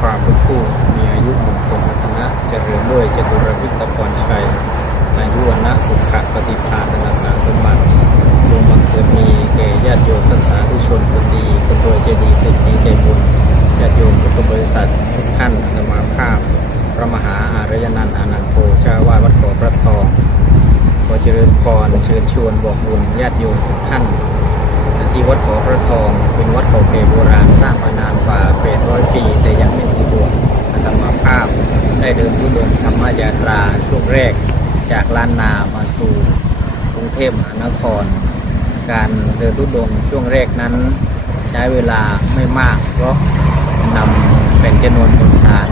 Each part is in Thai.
ความเป็นผู้มีอายุมงคลรัตนะเจริญด้วยจตุรวิทย์พรชัยอายุวันะสุขะปฏิภาณนาสารสมบัติดวงบังเกิดมีแก่ญาติโยมทั้งสาธุชนคนดีคนรวยใจดีเศรษฐีใจบุญญาติโยมพุทธบริษัททุกท่านอาตมาภาพ พระมหาอารยนันท์อานันโทเจ้าวาดวัดโขพระทองขอเจริญพรเชิญชวนบอกบุญญาติโยมทุกท่าน ที่วัดขอพระทองเป็นวัดเก่าแก่โบราณสร้างมานานกว่า800ปี แต่ยังไม่มีโบสถ์อาตมาภาพ ได้เดินทุดงธรรมยาตราช่วงแรกจากล้านนามาสู่กรุงเทพมหานคร การเดินทุดงช่วงแรกนั้น ใช้เวลาไม่มาก เพราะนำเป็นจำนวนมวลสาร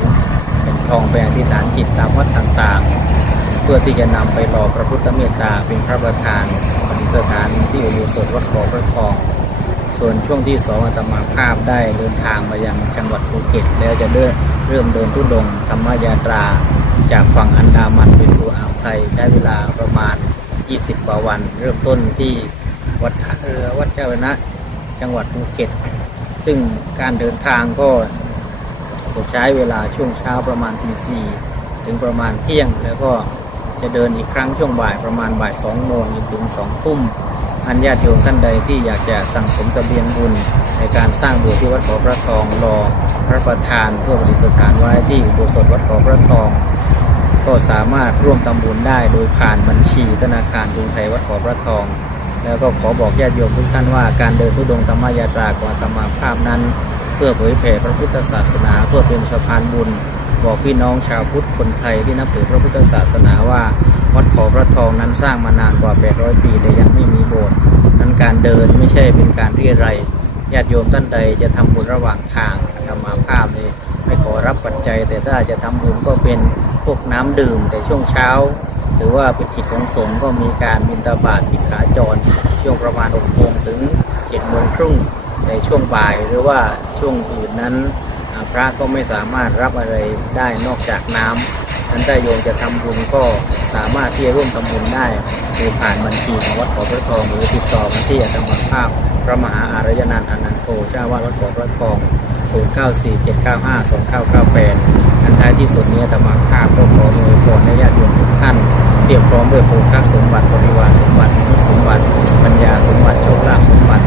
เป็นทองไปอธิษฐานจิตตามวัดต่างๆ เพื่อที่จะนำไปหล่อพระพุทธเมตตาเป็นพระประธานปฏิส ถานที่อุโบสถวัดขอพระทอง ส่วนช่วงที่สองอาตมาภาพได้เดินทางมายังจังหวัดภูเก็ต แล้วจะเริ่มเริ่มเดินทุดงธรรมยาตรา จากฝั่งอันดามันไปสู่อ่าวไทยใช้เวลาประมาณ 20กว่าวัน เริ่มต้นที่วัดท่าเรือวัดเจ้าคณะจังหวัดภูเก็ต ซึ่งการเดินทางก็จะใช้เวลาช่วงเช้าประมาณตีสี่ถึงประมาณเที่ยงแล้วก็จะเดินอีกครั้งช่วงบ่ายประมาณบ่ายสองโมงจนถึงสองทุ่ม อันญาติโยมท่านใดที่อยากจะสั่งสมเสบียงบุญในการสร้างโบสถ์ที่วัดขอพระทองรอพระประธานเพื่อประดิษฐานไว้ที่อุโบสถวัดขอพระทองก็สามารถร่วมทำบุญได้โดยผ่านบัญชีธนาคารกรุงไทยวัดขอพระทอง แล้วก็ขอบอกญาติโยมทุกท่านว่าการเดินทุดงธรรมยาตราของอาตมาภาพนั้น เพื่อเผยแผ่พระพุทธศาสนา เพื่อเป็นสะพานบุญ บอกพี่น้องชาวพุทธคนไทยที่นับถือพระพุทธศาสนาว่าวัดขอพระทองนั้นสร้างมานานกว่า 800 ปี แต่ยังไม่มีโบสถ์นั้นการเดินไม่ใช่เป็นการเรียอะไรยญาติโยมท่านใดจะทำบุญระหว่างทางอาตมาภาพนี่ไม่ขอรับปัจจัย แต่ถ้าจะทำบุญก็เป็นพวกน้ำดื่ม แต่ช่วงเช้า หรือว่าเป็นกิจของสงฆ์ก็มีการบิณฑบาตปิดขาจร ช่วงประมาณ6โมงถึง7โมงครึ่งในช่วงบ่ายหรือว่าช่วงอื่นนั้น พระก็ไม่สามารถรับอะไรได้นอกจากน้ำท่านได้โยมจะทำบุญก็สามารถที่จะร่วมทำบุญได้โดยผ่านบัญชีของวัดขอพระทองหรือติดต่อมาที่อาตมาภาพพระมหาอารยานันต์อนันโทเจ้าวาดวัดขอพระทอง 0947952998อันท้ายที่สุดนี้อาตมาภาพก็ขอโดยโปรดในญาติโยมทุกท่านเตรียมพร้อมด้วยโภคสมบัติบริวารสมบัติมนุษย์สมบัติปัญญาสมบัติโชคลาภสมบัติ